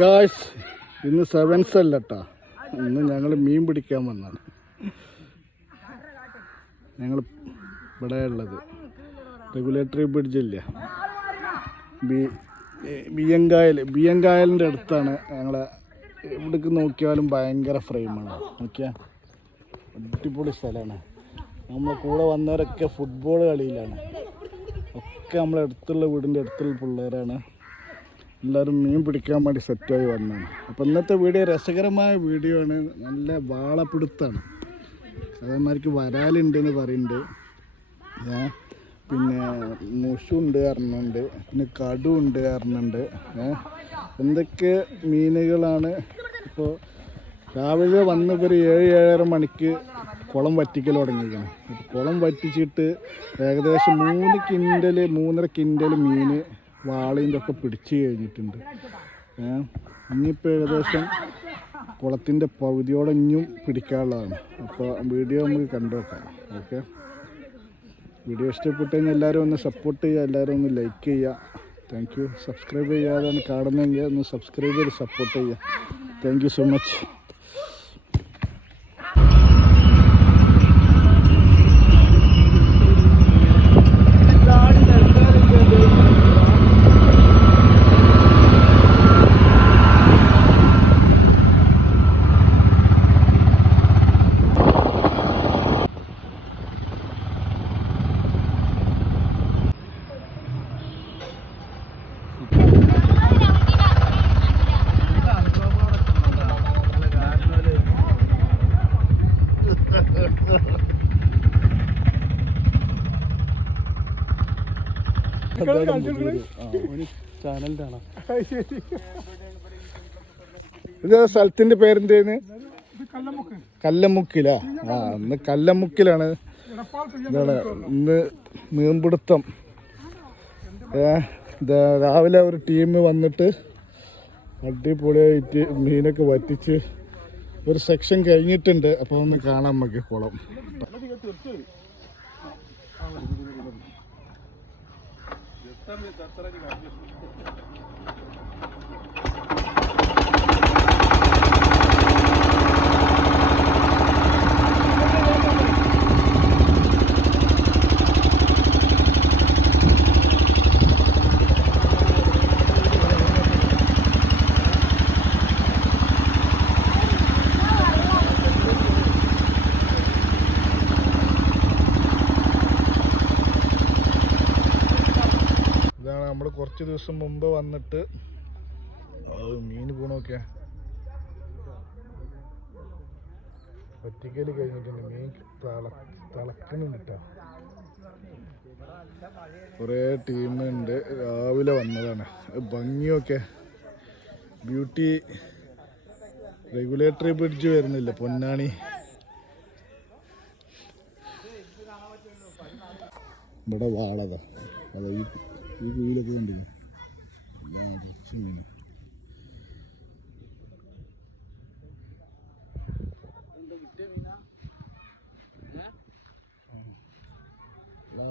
Guys ഇന്ന് sevens അല്ല കേട്ടോ, ഇന്ന് ഞങ്ങൾ മീൻ പിടിക്കാൻ വന്നതാണ്. ഞങ്ങൾ ഇവിടെ ഉള്ളത് റെഗുലേറ്ററി ബ്രിഡ്ജില്ല, ബിയങ്കായലിൻ്റെ അടുത്താണ്. ഞങ്ങളെ ഇവിടേക്ക് നോക്കിയാലും ഭയങ്കര ഫ്രെയിമാണ്. നോക്കിയാൽ അടിപൊളി സ്ഥലമാണ്. നമ്മളെ കൂടെ വന്നവരൊക്കെ ഫുട്ബോൾ കളിയിലാണ്. ഒക്കെ നമ്മളെ അടുത്തുള്ള വീടിൻ്റെ അടുത്തുള്ള പിള്ളേരാണ്. എല്ലാവരും മീൻ പിടിക്കാൻ വേണ്ടി സെറ്റായി വന്നതാണ്. അപ്പോൾ ഇന്നത്തെ വീഡിയോ രസകരമായ വീഡിയോ ആണ്. നല്ല വാളപ്പിടുത്താണ്. അതേമാതിരിക്ക് വരാലുണ്ടെന്ന് പറയുന്നുണ്ട്, പിന്നെ മുഷുണ്ട് പറഞ്ഞുണ്ട്, പിന്നെ കടുണ്ട് പറഞ്ഞുണ്ട്. എന്തൊക്കെ മീനുകളാണ്. ഇപ്പോൾ രാവിലെ വന്ന് ഇവർ 7-7:30 മണിക്ക് കുളം വറ്റിക്കൽ തുടങ്ങിയിരിക്കണം. കുളം വറ്റിച്ചിട്ട് ഏകദേശം 3-3.5 കിൻഡൽ മീൻ വാളീൻ്റെ ഒക്കെ പിടിച്ച് കഴിഞ്ഞിട്ടുണ്ട്. ഇനിയിപ്പോൾ ഏകദേശം കുളത്തിൻ്റെ പകുതിയോടെ ഇനിയും പിടിക്കാനുള്ളതാണ്. അപ്പോൾ വീഡിയോ നമുക്ക് കണ്ടു നോക്കാം. ഓക്കെ, വീഡിയോ ഇഷ്ടപ്പെട്ടു കഴിഞ്ഞാൽ എല്ലാവരും ഒന്ന് സപ്പോർട്ട് ചെയ്യുക, എല്ലാവരും ഒന്ന് ലൈക്ക് ചെയ്യുക. Thank U. സബ്സ്ക്രൈബ് ചെയ്യാതാണ് കാണുന്നതെങ്കിൽ ഒന്ന് സബ്സ്ക്രൈബ് ചെയ്ത് സപ്പോർട്ട് ചെയ്യുക. Thank you so much. ഇത് സ്ഥലത്തിന്റെ പേരെന്തേന്ന്? കല്ലമുക്കിലാ. ഇന്ന് കല്ലമുക്കിലാണ്. ഇന്ന് മീൻപിടുത്തം. രാവിലെ ഒരു ടീം വന്നിട്ട് അടിപൊളിയായിട്ട് മീനൊക്കെ വറ്റിച്ച് ഒരു സെക്ഷൻ കഴിഞ്ഞിട്ടുണ്ട്. അപ്പോൾ ഒന്ന് കാണാൻ നമുക്ക് കുളം. നമ്മൾ കുറച്ച് ദിവസം മുമ്പ് വന്നിട്ട് മീൻ പോണൊക്കെ പറ്റിക്കൽ കഴിഞ്ഞിട്ടുണ്ട്. മീൻ തിളക്കുന്നുണ്ട് കേട്ടോ. കുറേ ടീമുണ്ട്. രാവിലെ വന്നതാണ്. ഭംഗിയൊക്കെ ബ്യൂട്ടി റെഗുലേറ്ററി ബ്രിഡ്ജ് വരുന്നില്ല, പൊന്നാണി. ഇവിടെ വാളതാ, അതാ ഈ കുയിലൊക്കെ കണ്ടില്ല.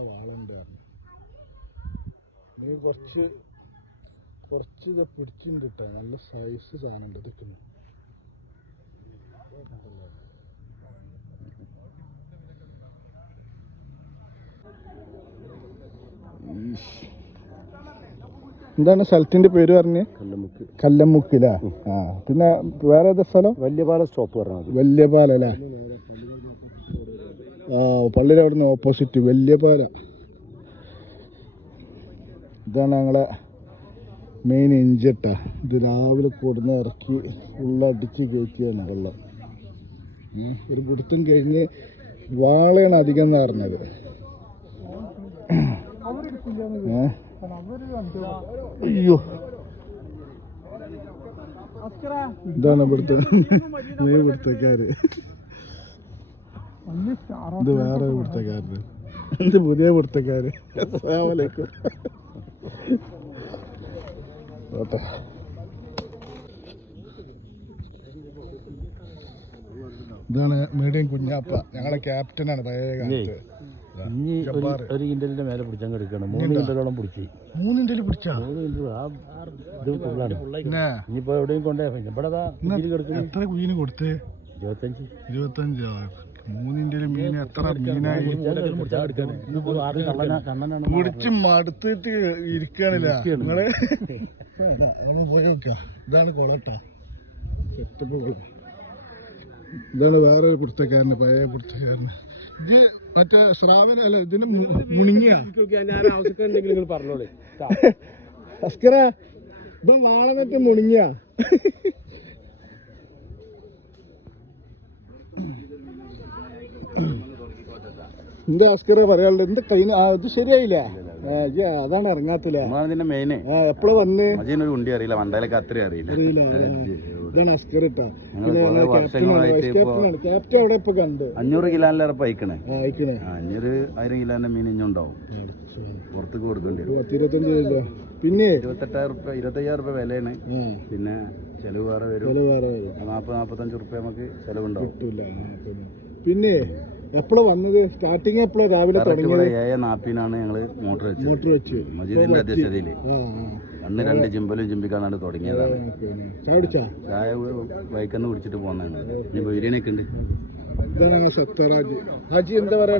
വാളുണ്ട്. നീ കുറച്ച് ഇത് പിടിച്ചിട്ടുണ്ട് കേട്ടോ. നല്ല സൈസ് സാധനം ഉണ്ട്. ഇതൊക്കെ എന്താണ് സ്ഥലത്തിന്റെ പേര് പറഞ്ഞ്? കല്ലമുക്കിലാ. പിന്നെ വേറെ ഏതാ സ്ഥലം? വല്യപാലം സ്റ്റോപ്പ് പറഞ്ഞത്. വല്യപാലം അല്ലേ? പള്ളിയുടെ അവിടുന്ന് ഓപ്പോസിറ്റ് വല്യപാലം. ഇതാണ് ഞങ്ങളെ മെയിൻ എഞ്ചിട്ടാ. ഇത് രാവിലെ കൊടുന്ന് ഇറക്കി ഉള്ളടിച്ച് കയറ്റിയാണ് വെള്ളം. ഒരു പിടുത്തം കഴിഞ്ഞ് വാളയാണ് അധികം എന്ന് പറഞ്ഞത്. അയ്യോ, ഇതാണ് ഇവിടുത്തെ മീൻ പിടുത്തക്കാര്. ഇത് വേറെ പിടുത്തക്കാര്, ഇത് പുതിയ പിടുത്തക്കാര്. അസ്സലാമലൈക്കും. ഇതാണ് മീഡിയം കുഞ്ഞാപ്പ, ഞങ്ങളെ ക്യാപ്റ്റനാണ് പഴയ കാലത്ത്. ഇനി ഒരു കിൻഡലിന്റെ മേലെ പിടിച്ചാൽ എടുക്കണം. 3 കിൻഡലോളം പിടിച്ച് 3 കിൻഡൽ പിടിച്ചാ 3 കിൻഡൽ ഇനിയിപ്പോ എവിടെയും കൊണ്ടേ ഇവിടെ കിടക്കുന്നു. എത്ര കുഞ്ഞിന് കൊടുത്ത്? 25. 25. 3 കിൻഡൽ മീൻ എത്ര മീനായി? പിടിച്ച് മടുത്തിട്ട് ഇരിക്കാണില്ല നിങ്ങള്. പോയി നോക്ക. ഇതാണ് കൊളട്ടാ, സെറ്റപ്പ് കൊള. ഇതാണ് വേറെ ഒരു പുറത്തേക്കാരന്, പഴയ പുറത്തേക്കാരന്. ഇത് മറ്റേ ശ്രാവന അല്ല, ഇതിന് മുണിങ്ങിയ പറഞ്ഞോളെ അസ്കര. ഇപ്പൊ നാളെ മറ്റേ മുണിങ്ങിയ എന്താ അസ്കര പറയാനുള്ളത്? എന്ത് കഴിഞ്ഞ ഇത് ശരിയായില്ല. അതാണ് ഇറങ്ങാത്തില്ല. എപ്പോഴാ വന്ന് ഉണ്ടി അറിയില്ല, വണ്ടയിലൊക്കെ അത്ര അറിയില്ല. ഇതാണ് അസ്കർ ഇട്ടാ. ക്യാപ്റ്റൻ അവിടെ ഇപ്പൊ കണ്ട് 500 കിലോയിലേറെ അയക്കണേ. 500-1000 കിലോന്റെ മീൻ ഇഞ്ഞുണ്ടാവും. പുറത്തേക്ക് കൊടുക്കേണ്ടി വരും. 25 കിലോ. പിന്നെ 25,000 രൂപ വിലയാണ്. പിന്നെ ചെലവ് വേറെ വരും. 40-45 രൂപ നമുക്ക് ചെലവുണ്ടാവും. പിന്നെ എപ്പോഴാ വന്നത്? സ്റ്റാർട്ടിങ് എപ്പോഴാ? രാവിലെ 7:40 ഞങ്ങള് മോട്ടർ വെച്ച് മജീദിന്റെ അധ്യക്ഷതയില് 2 ചിമ്പലും ചിമ്പിക്കാനാണ് തുടങ്ങിയതാണ്. ചായ വൈക്കന്ന് കുടിച്ചിട്ട് പോകുന്നതാണ്. ഇനി ബിരിയാണി ഒക്കെ ഉണ്ട്. ഇതാണ് സത്യറാജ്. ഹാജി എന്താ പറയാ?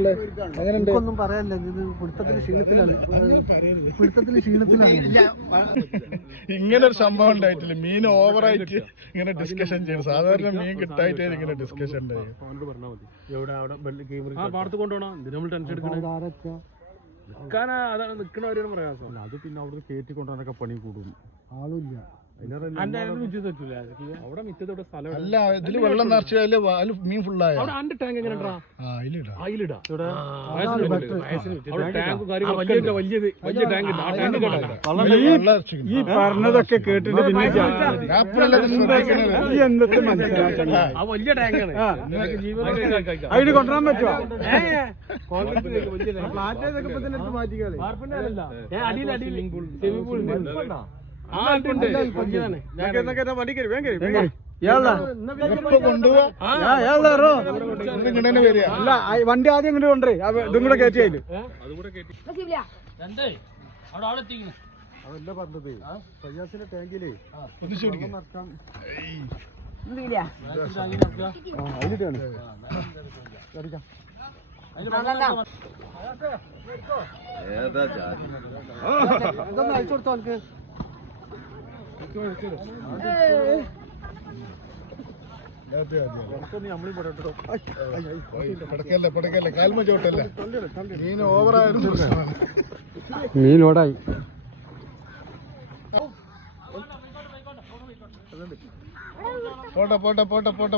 അങ്ങനെയുണ്ട്. ഒന്നും പറയാനില്ല. ഇത് പിടുത്തത്തിൽ ക്ഷീണത്തിലാണ്. ഇങ്ങനെ ഒരു സംഭവം ഉണ്ടായിട്ടില്ല. മീൻ ഓവറായിട്ട് ഇങ്ങനെ ഡിസ്കഷൻ ചെയ്യണം. സാധാരണ മീൻ കിട്ടായിട്ടേ ഇങ്ങനെ ഡിസ്കഷൻ ഉണ്ടായി. പാടത്ത് കൊണ്ടുപോകണം. നമ്മൾ ടെൻഷൻ എടുക്കണം. നിൽക്കണവരാണ് പ്രയാസം. അത് പിന്നെ അവിടെ കയറ്റി കൊണ്ടുപോകാനൊക്കെ പണി കൂടും. ആളുമില്ല. അല്ല, ഇതില് വെള്ളം നിറച്ചാല് മീൻ ഫുള്ളായ ടാങ്ക് എങ്ങനെ ഈ പറഞ്ഞതൊക്കെ കേട്ടിട്ട് വലിയ ടാങ്കാണ്. അതിന് കൊണ്ടുവരാൻ പറ്റുമോ? മാറ്റിക്കാളെ വണ്ടി ആദ്യം ഇങ്ങോട്ട് കൊണ്ടേ ഇതും കൂടെ കയറ്റി. അതില് അതല്ല പറഞ്ഞത്. ഫയ്യാസിന്റെ ടാങ്കിലേ അതിലിട്ടാണ് അയച്ചു കൊടുത്തോ എനിക്ക്. പടക്കല്ലേ കാൽമ ചോട്ടല്ല. മീൻ ഓവറായിരുന്നു. മീൻ ഓടായി.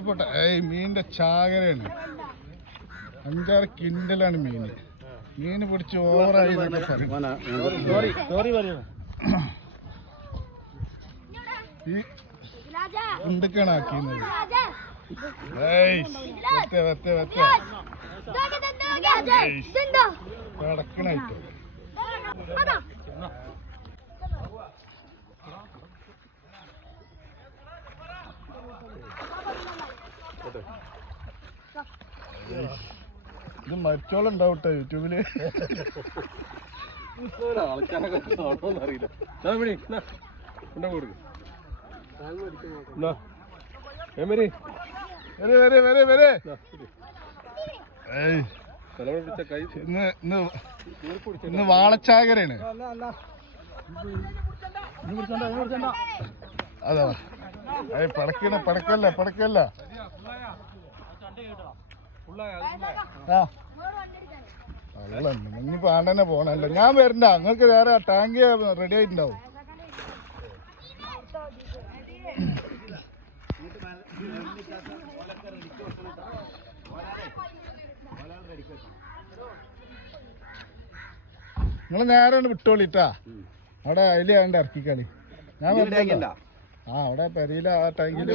പോട്ടെ. ഏയ് മീനിന്റെ ചാകരയാണ്. 5-6 കിൻഡലാണ് മീന് പിടിച്ച് ഓവറായി ഈ എന്തൊക്കെയാണ് ആക്കിയത്? കടക്കണായിട്ട് ഇത് മരിച്ചോളം ഉണ്ടാവട്ടെ യൂട്യൂബില്. അറിയില്ല. ഇന്ന് വാളച്ചാകരാണ്. അതാ പടക്കല്ല. ഇനിയിപ്പോ ആണ്ടന്നെ പോണല്ലോ. ഞാൻ വരണ്ട, നിങ്ങൾക്ക് വേറെ ടാങ്ക് റെഡി ആയിട്ടുണ്ടാവും. നിങ്ങൾ നേരെ വിട്ടോളിട്ടാ. അവിടെ അതില് വേണ്ട ഇറക്കിക്കളി. ഞാൻ വരണ്ട. അവിടെ പെരിയില ആ ടാങ്കില്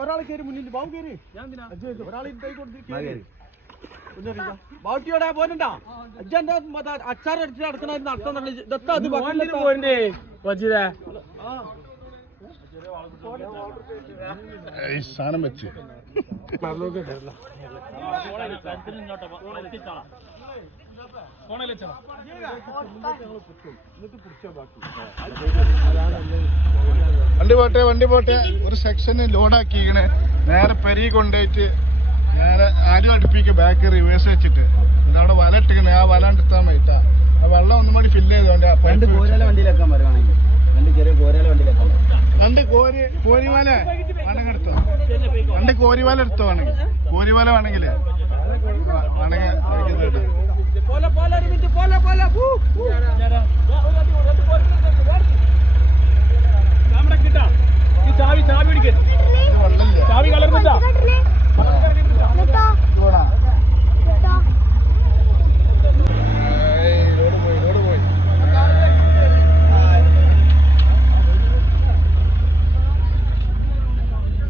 ഒരാൾ കയറി മുന്നിൽ ബാബു കയറി. ഒരാൾ ബാക്കിയോടെ പോരണ്ടാ. അച്ചാറടിച്ച് നടക്കണ നടത്താൻ സാധനം വെച്ച് വണ്ടി പോട്ടെ ഒരു സെക്ഷന് ലോഡാക്കിക്കണേ നേരെ പെരി കൊണ്ടുപോയിട്ട് നേരെ ആരും അടുപ്പിക്ക് ബാക്ക് റിവേഴ്സ് വെച്ചിട്ട് എന്നിട്ട് അവിടെ വല ഇട്ടിക്കണേ ആ വല എടുത്താൽ മതിട്ടാ ആ വെള്ളം ഒന്നും കൂടി ഫില്ല് ചെയ്തോണ്ട് രണ്ട് വണ്ടിയിലേക്കാൻ പറയുവാണെങ്കിൽ രണ്ട് ചെറിയ കോരയിലെ വണ്ടിയിലേക്കാൻ രണ്ട് കോരിവാല വേണമെങ്കിൽ എടുത്തോ രണ്ട് കോരിവാല എടുത്തോ വേണമെങ്കിൽ കോരിവാല വേണമെങ്കിൽ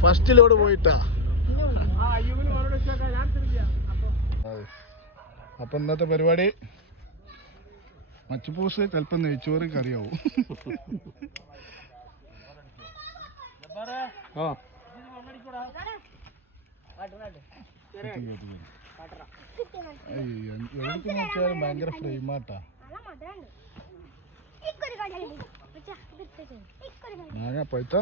ഫസ്റ്റ് ലോഡ് പോയിട്ടാ. അപ്പൊ ഇന്നത്തെ പരിപാടി മച്ചുപൂസ് ചിലപ്പോ നെയ്ച്ചോറ് കറിയാവും. എവിടേക്ക് നോക്കിയാലും ഭയങ്കര ഫ്ലെയിമാട്ടാ. മാങ്ങ പഴുത്ത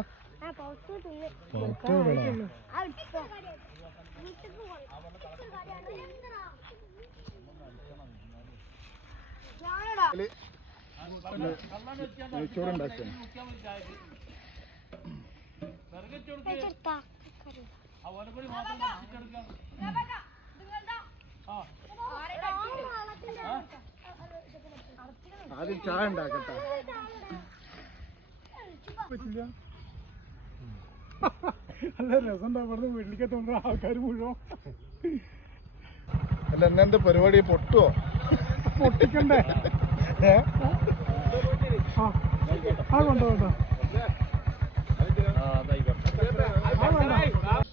നെയ്ച്ചോറുണ്ടാക്കണം. ആദ്യം ചായ ഉണ്ടാക്കട്ടെ. പറ്റില്ല അല്ല രസം ഉണ്ടാവുന്ന വീട്ടിലേക്ക് തോന്നുന്ന ആൾക്കാർ മുഴുവൻ. അല്ല എന്നെന്താ പരിപാടി പൊട്ടുവോ? പൊട്ടിക്കണ്ടേ? കൊണ്ടോ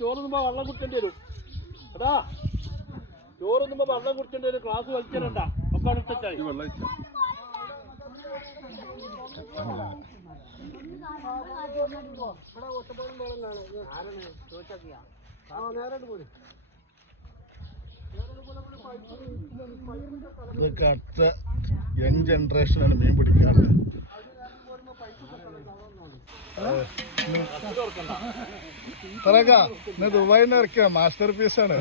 ചോറുന്നുമ്പോ വെള്ളം കുടിച്ചേണ്ടി വരും. അതാ ചോറുന്നുമ്പോ വെള്ളം കുടിച്ചേണ്ടി വരും. ക്ലാസ് വലിച്ചിരണ്ട ഒക്കെ അടുത്തായി വെള്ളം ഇതൊക്കെ അടുത്ത യങ് ജനറേഷനാണ് മീൻ പിടിക്കാറുള്ളത്. ദുബായിൽ നിന്ന് ഇറക്കിയ മാസ്റ്റർ പീസാണ്.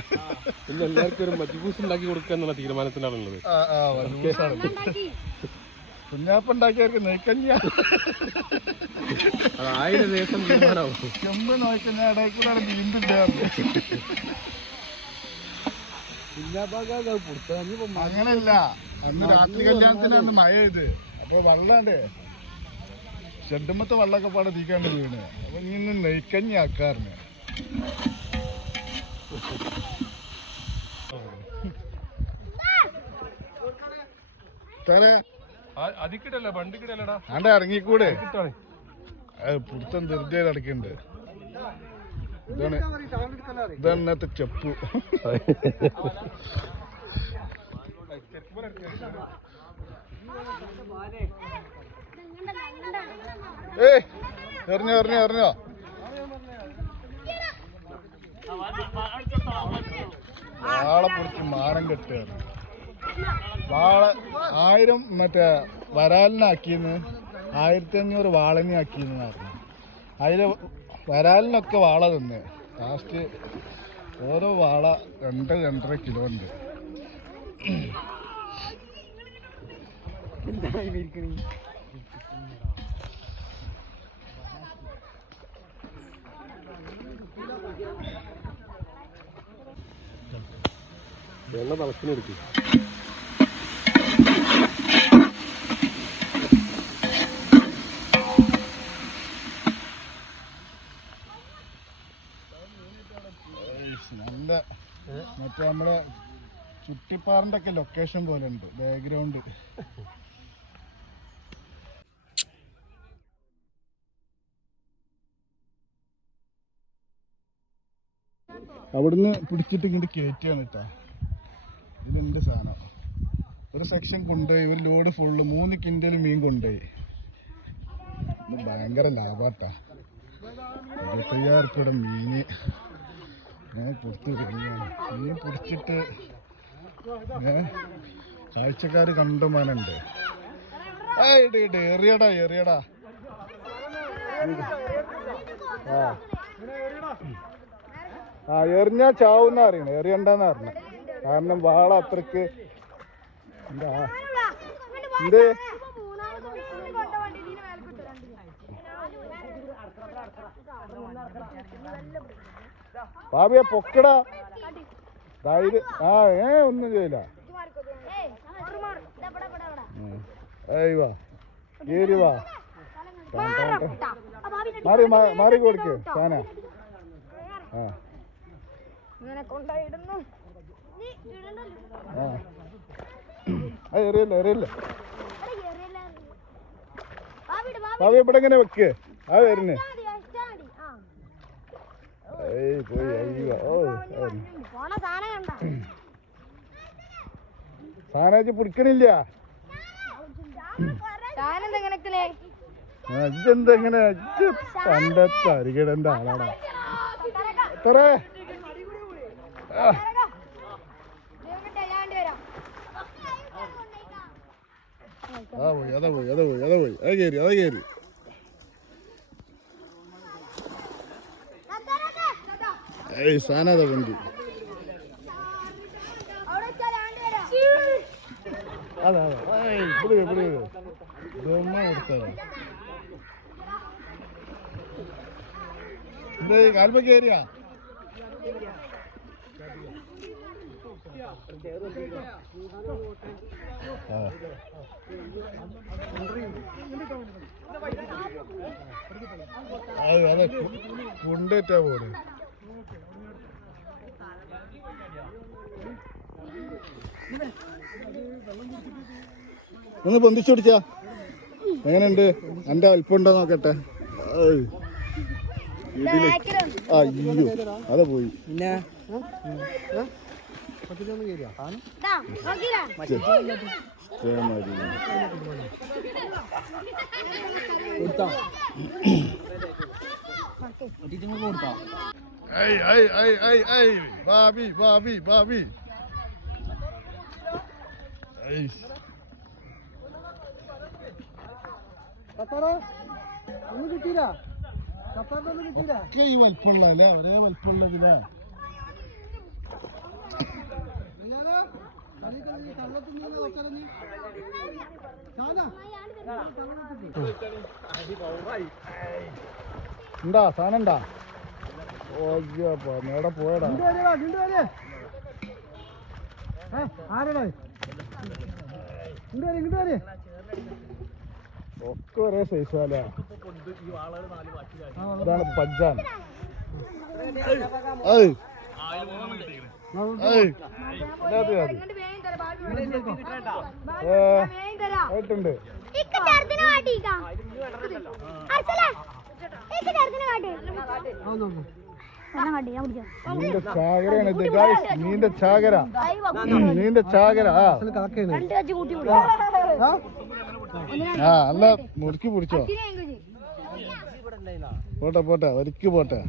പിന്നെ എല്ലാവർക്കും ഒരു മജ്ബൂസ് ഉണ്ടാക്കി കൊടുക്കുക എന്നുള്ള തീരുമാനത്തിലാണുള്ളത്. കുഞ്ഞാപ്പുണ്ടാക്കിയവർക്ക് നെയ്ക്കഞ്ഞ ആയിരം ദിവസം തീരുമാനമാവും. ചെമ്പ് നോക്കഞ്ഞ ഇടയിൽ കൂടെ നീന്തില്ലായിരുന്നു. അങ്ങനെയല്ല, അന്ന് രാത്രി കല്യാണത്തിന് അന്ന് മഴ ചെയ്ത് അപ്പൊ വെള്ളാണ്ട് ഷെഡുമ്പത്തെ വെള്ളമൊക്കെ പാടെ തീക്കാണ്ട് വീണ്. അപ്പൊ ഇങ്ങനെ നെയ്ക്കഞ്ഞി ആക്കാറിന്. ആണ്ട ഇറങ്ങിക്കൂടെ, പുറത്തും ധൃതിയായി നടക്കുന്നുണ്ട്. ഇതാണ് ഇന്നത്തെ ചെപ്പ്. ഏയ് എറിഞ്ഞോ എറിഞ്ഞോ എറിഞ്ഞോ. വാളെ പൊടിച്ച് മാനം കെട്ടുകയാണ്. വാള 1000 മറ്റേ വരാലിനാക്കിന്ന് 1500 വാളനെ ആക്കിന്ന് പറഞ്ഞു. അതിൽ വരാലിനൊക്കെ വാള തിന്ന് ലാസ്റ്റ് ഓരോ വാള 2-2.5 കിലോ ഉണ്ട്. എണ്ണ തിളക്കിനെടുക്കും. നല്ല മറ്റേ നമ്മുടെ ചുട്ടിപ്പാറിന്റെ ഒക്കെ ലൊക്കേഷൻ പോലെ ഉണ്ട് ബാക്ക്ഗ്രൗണ്ട്. അവിടുന്ന് പിടിച്ചിട്ട് ഇങ്ങോട്ട് കയറ്റിയാണ് കേട്ടാ. ഇതെന്റെ സാധനം. ഒരു സെക്ഷൻ കൊണ്ടുപോയി ഒരു ലോഡ് ഫുള്ള് 3 കിൻഡൽ മീൻ കൊണ്ടുപോയി. ഇത് ഭയങ്കര ലാഭാട്ടാ. ₹25,000 മീന് പുറത്ത് കഴിഞ്ഞാണ്. മീൻ പിടിച്ചിട്ട് കാഴ്ചക്കാര് കണ്ടുമാനുണ്ട്. എറിയടാ എറിയടാ. എറിഞ്ഞാ ചാവുന്ന അറിയണ, എറിയണ്ടെന്ന് അറിയണം. കാരണം വാള അത്രക്ക് എന്താ എന്ത് ഭാവിയെ പൊക്കടാ ധൈര്യം. ഒന്നും ചെയ്യില്ല. വാ കേറി വാ. മാറി കൊടുക്ക് സാന. എറിയല്ല എറിയല്ല. ഭാവി ഇവിടെ എങ്ങനെ വെക്ക്. വരുന്നേ സാനാജ് പിടിക്കണില്ല. ഇജെന്തെങ്ങനെ പണ്ടത്തെ അരികിടന്റെ ആളാടാ. എത്രേ പോയി അതാ പോയി അതാ പോയി അതാ പോയി. അത് കയറി അതാ കയറി. സാനതാ വണ്ടി. അതാ കാൽമ കയറിയാ. അതെ കുണ്ടേറ്റാ പോണേ. ഒന്ന് പൊന്തിച്ചു പിടിച്ചാ എങ്ങനെയുണ്ട്? എന്റെ അല്പുണ്ടോ നോക്കട്ടെ. അയ്യോ അതാ പോയി. ഭാവി ഭാവി ഭാവി ഒക്കെ ഈ വലിപ്പമുള്ള അല്ലേ? ഒരേ വലിപ്പമുള്ളതില്ലേ? ഉണ്ടാ സാധനം ഉണ്ടാ? നേടെ പോയടാ. ഒക്കെ ഒരേ സൈസാല. ഇതാണ് പജ്ജാൻ. ആയിട്ടുണ്ട്. നീന്റെ ചാകരയാണ് ഇത് ഗായ്സ്. നീന്റെ ചാകര നീന്റെ ചാകര. അല്ല മുറുക്കി പിടിച്ചോ. പോട്ടെ പോട്ടെ വരിക്ക് പോട്ടെ.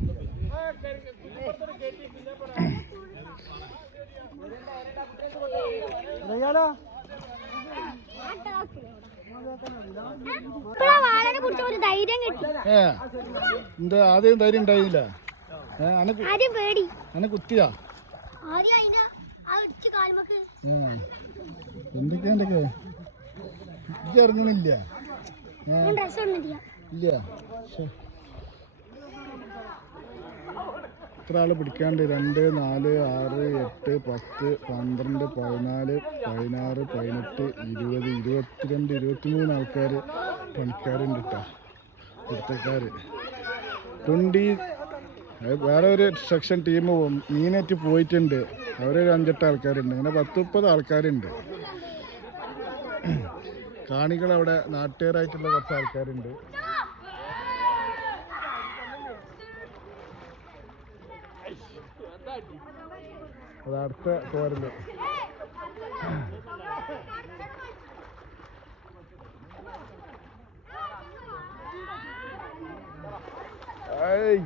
എന്റെ ആദ്യം ധൈര്യം ഉണ്ടായില്ല. അനെ കുത്തിയാ എന്തൊക്കെയാ എന്തൊക്കെ ഇറങ്ങണില്ല. ഇല്ല എത്ര ആള് പിടിക്കാണ്ട്? 2, 4, 6, 8, 10, 12, 14, 16, 18, 20, 22, 23 ആൾക്കാർ പണിക്കാരുണ്ട് കേട്ടോ. പിടുത്തക്കാര് 20. വേറെ ഒരു സെക്ഷൻ ടീം മീനേറ്റ് പോയിട്ടുണ്ട്. അവരൊരു 5-8 ആൾക്കാരുണ്ട്. അങ്ങനെ 10-30 ആൾക്കാരുണ്ട്. കാണികളവിടെ നാട്ടുകാരായിട്ടുള്ള കുറച്ച് ആൾക്കാരുണ്ട്. അത് അടുത്ത പോരല്. ഏയ്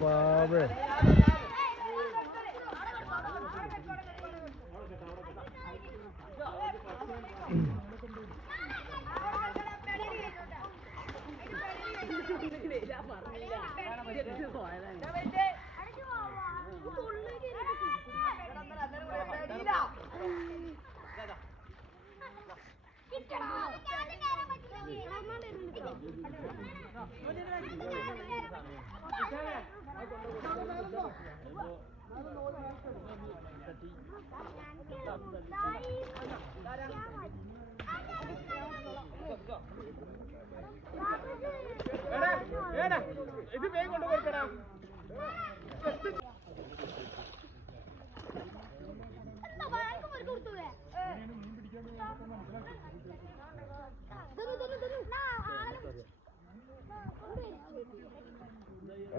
പാവേ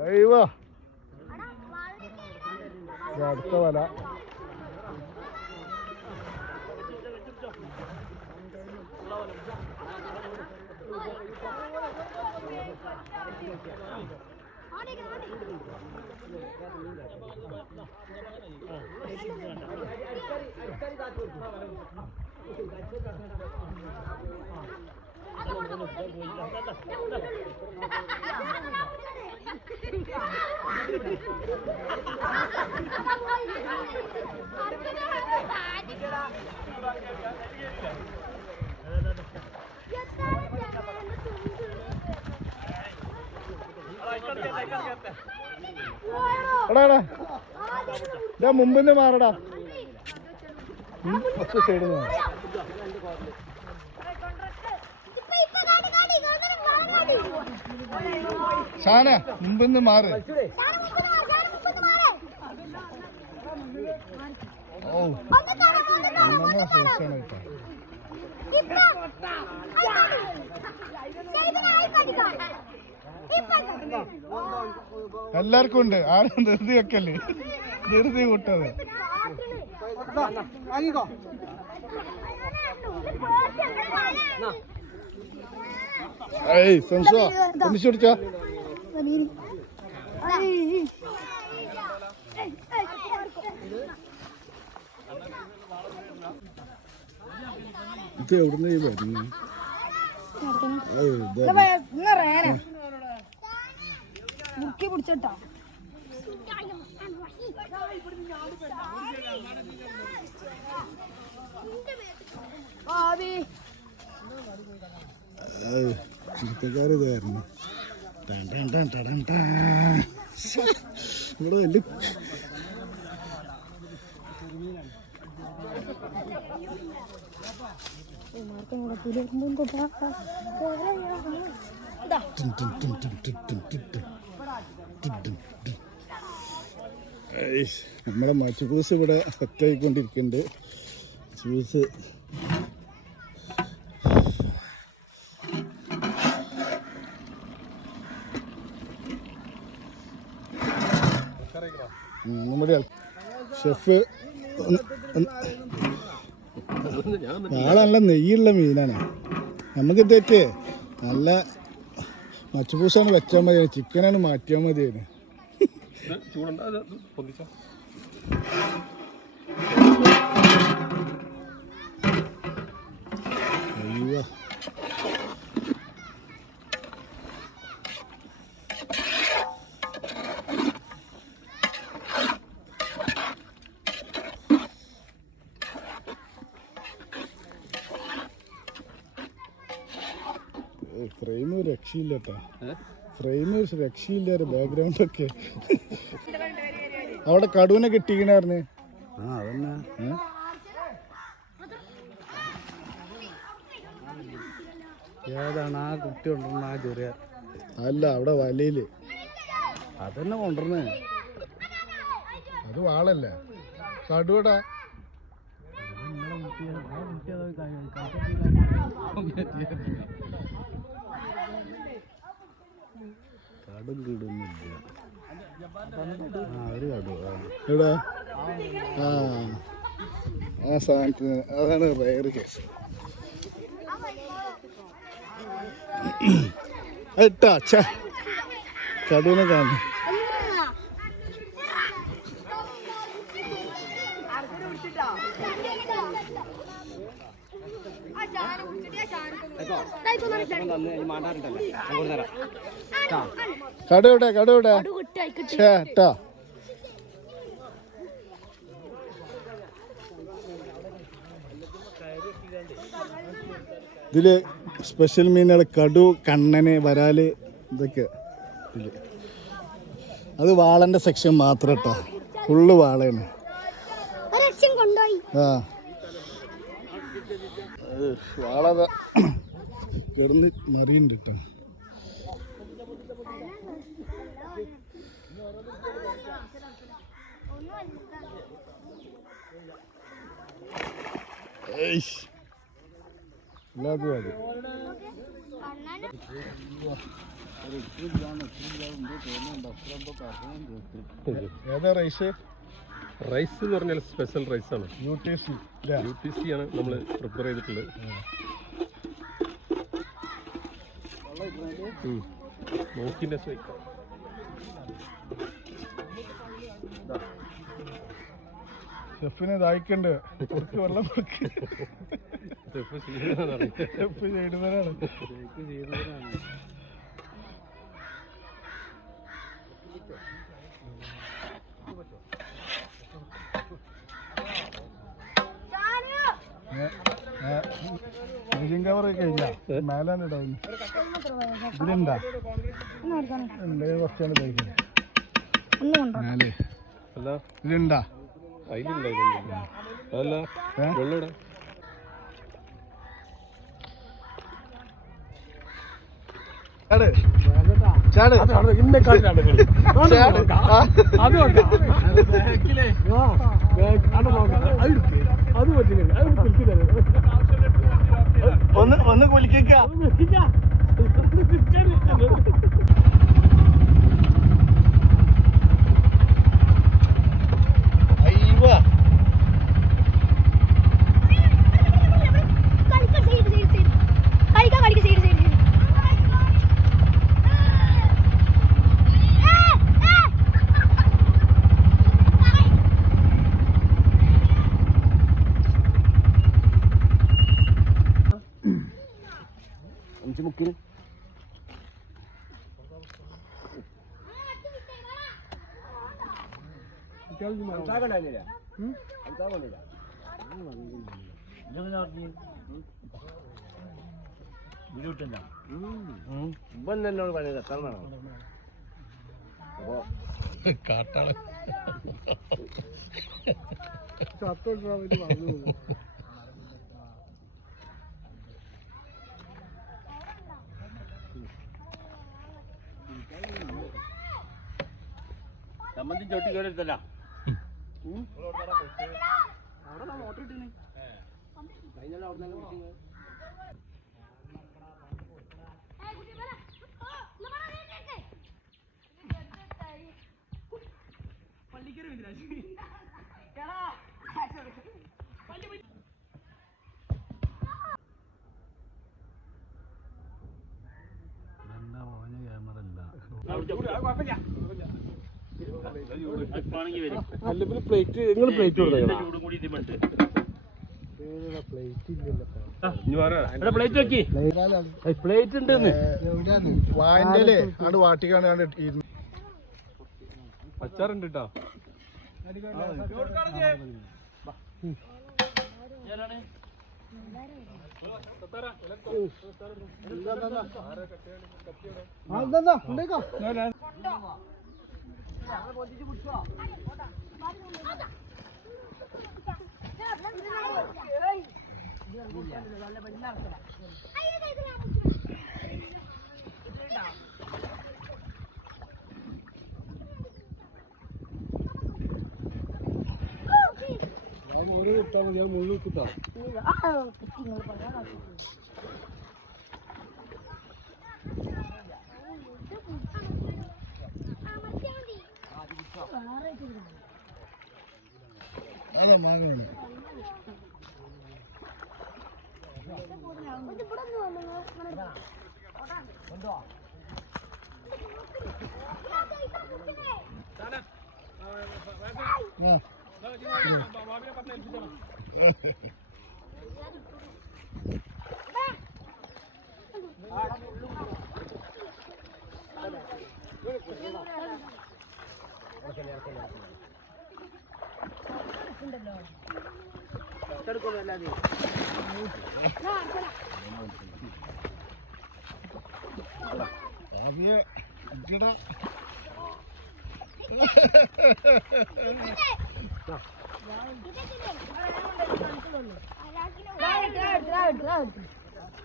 അയ്യോ അടുത്ത വല എടാ ഇതാ മുമ്പിന്ന് മാറടാ കുറച്ച് സൈഡിൽ നിന്ന് മാറാം ഷാന മുമ്പിന്ന് മാറ് ഓ എന്നാ ഫ്രഷാണ് കേട്ടോ എല്ലാവർക്കും ഉണ്ട് ആരും ധൃതി വെക്കല്ലേ ധൃതി കൂട്ടത് ഏയ് സംശോ ഒന്നിച്ചു പിടിച്ചോ ഇത് എവിടുന്ന് വരുന്നു മുക്കി പിടിച്ചോട്ടോ ചിത്രക്കാരിതായിരുന്നു ഇവിടെ വലിയ നമ്മളെ മച്ചുപൂസ് ഇവിടെ സെറ്റായിക്കൊണ്ടിരിക്കുന്നുണ്ട്. ജ്യൂസ് നമ്മുടെ ഷെഫ് ആളെ നല്ല നെയ്യുള്ള മീനാണ്. നമുക്ക് തെറ്റ് നല്ല മച്ചുപൂസാണ് വെച്ചാൽ മതി, ചിക്കനാണ് മാറ്റിയാൽ മതിയായിരുന്നു. അയ്യോ ഫ്രെയിം ഒരു രക്ഷയില്ല കേട്ടോ, ഫ്രെയിം ഒരു രക്ഷയില്ല. ബാക്ക്ഗ്രൗണ്ടൊക്കെ അവിടെ കടുവിനെ കിട്ടിക്കണായിരുന്നു. ഏതാണ് ആ കുട്ടി കൊണ്ടുവന്ന ആ ചെറിയ അല്ല അവിടെ വലയില് അതന്നെ കൊണ്ടുവന്നേ. അത് വാളല്ല കടുവടാ. കടും കിടുന്നില്ല ഒരു കടുവ എടാ ആ സാധനത്തിന് അതാണ് റയർ കേസ്. ഇട്ടാ കടുവിനെ കാണും. കടുവിടെ കടുവിടെ ചേട്ടാ. ഇതില് സ്പെഷ്യൽ മീനുകൾ കടു, കണ്ണന്, വരാല് ഇതൊക്കെ ഇതില്. അത് വാളന്റെ സെക്ഷൻ മാത്രം കേട്ടോ, ഫുള്ള് വാളയാണ്. ആ വാള കിടന്ന് മറിയുണ്ട് കേട്ടോ. ഏതാ റൈസ്? റൈസ് എന്ന് പറഞ്ഞാൽ സ്പെഷ്യൽ റൈസാണ്. UTC ആണ് നമ്മൾ പ്രിപ്പയർ ചെയ്തിട്ടുള്ളത്. നോക്കിൻ്റെ ഷെഫിനെ ദാഹിക്കണ്ട്, കുറച്ച് വെള്ളം കൊടുക്ക്. ഷെഫ് ചെയ്തവരാണ്. കവർ കഴിഞ്ഞ മേലാണ് ഇടാവുന്നു. ഇതിലുണ്ടാ കുറച്ചാണ് കഴിക്കുന്നത്. ഇതിലുണ്ടാ അതല്ല വെള്ളം ചാട് ഇന്നെ കാട്ടിലാണ് അത് പറ്റില്ല. ഒന്ന് കുലിക്ക. മുക്കിന് എന്നോട് പറഞ്ഞത് എത്ര കാട്ടാളെ സംബന്ധി ചോട്ടി കയറിത്തല്ല. പ്ലേറ്റ് നിങ്ങൾ പ്ലേറ്റ് പ്ലേറ്റ് ഉണ്ട്. വായന്റെ ആണ്ട് വാട്ടിക്കാണ്ട് അച്ചാറുണ്ട് കേട്ടോ. ഞാൻ മുള്ളു കിട്ടാ.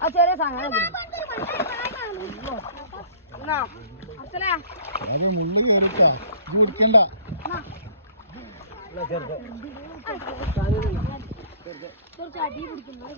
ആ ചെറിയ സാധനം അത് മുള്ളു കയറിക്കാ ഇത് പിടിക്കണ്ട. അടി പിടിക്കുന്നു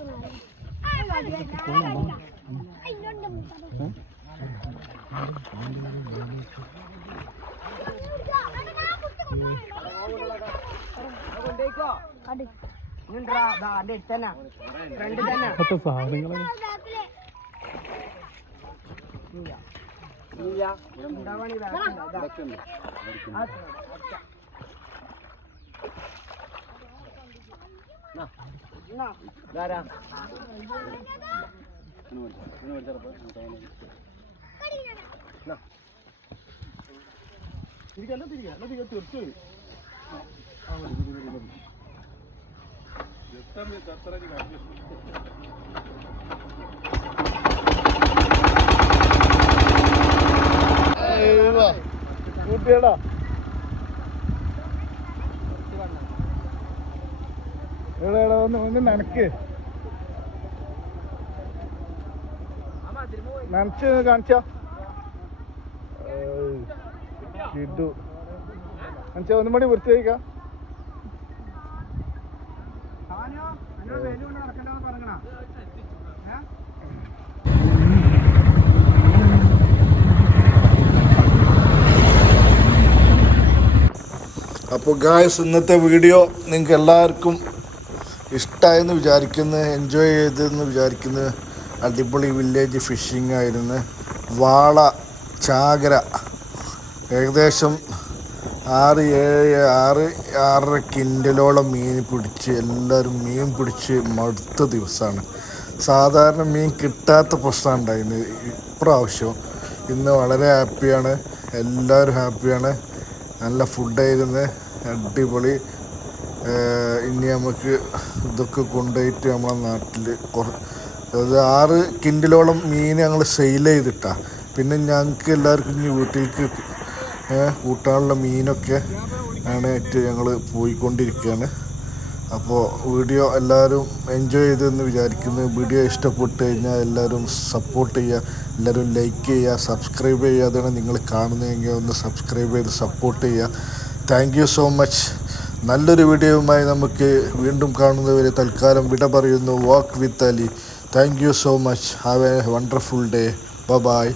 സാധനങ്ങൾ തീർച്ചയായും കൂട്ടിയടാ. എടാ ഒന്ന് നനക്ക് നനച്ച് കാണിച്ച ഇട്ടു നനച്ച ഒന്നും കൂടി വൃത്തിയായിക്ക. അപ്പോൾ ഗായ്സ്, ഇന്നത്തെ വീഡിയോ നിങ്ങൾക്ക് എല്ലാവർക്കും ഇഷ്ടമായെന്ന് വിചാരിക്കുന്നു, എൻജോയ് ചെയ്തെന്ന് വിചാരിക്കുന്നു. അടിപൊളി വില്ലേജ് ഫിഷിംഗ് ആയിരുന്നു. വാള, ചാകര ഏകദേശം 6-6.5 കിൻഡലോളം മീൻ പിടിച്ച് എല്ലാവരും മീൻ പിടിച്ച് മടുത്ത ദിവസമാണ്. സാധാരണ മീൻ കിട്ടാത്ത പ്രശ്നം ഉണ്ടായിരുന്നു ഇപ്രാവശ്യം. ഇന്ന് വളരെ ഹാപ്പിയാണ്, എല്ലാവരും ഹാപ്പിയാണ്. നല്ല ഫുഡായിരുന്നു, അടിപൊളി. ഇനി നമുക്ക് ഇതൊക്കെ കൊണ്ടുപോയിട്ട് നമ്മളെ നാട്ടിൽ 6 കിൻഡലോളം മീൻ ഞങ്ങൾ സെയിൽ ചെയ്തിട്ടാണ്. പിന്നെ ഞങ്ങൾക്ക് എല്ലാവർക്കും ഇനി വീട്ടിലേക്ക് കൂട്ടാനുള്ള മീനൊക്കെ ആയിട്ട് ഞങ്ങൾ പോയിക്കൊണ്ടിരിക്കുകയാണ്. അപ്പോൾ വീഡിയോ എല്ലാവരും എൻജോയ് ചെയ്തെന്ന് വിചാരിക്കുന്നു. വീഡിയോ ഇഷ്ടപ്പെട്ട് കഴിഞ്ഞാൽ എല്ലാവരും സപ്പോർട്ട് ചെയ്യുക, എല്ലാവരും ലൈക്ക് ചെയ്യുക, സബ്സ്ക്രൈബ് ചെയ്യാതെയാണ് നിങ്ങൾ കാണുന്നതെങ്കിൽ ഒന്ന് സബ്സ്ക്രൈബ് ചെയ്ത് സപ്പോർട്ട് ചെയ്യുക. Thank you so much. നല്ലൊരു വീഡിയോയുമായി നമുക്ക് വീണ്ടും കാണുന്നവരെ തൽക്കാലം വിട പറയുന്നു. Walk with Ali. Thank you so much. Have a wonderful day. By.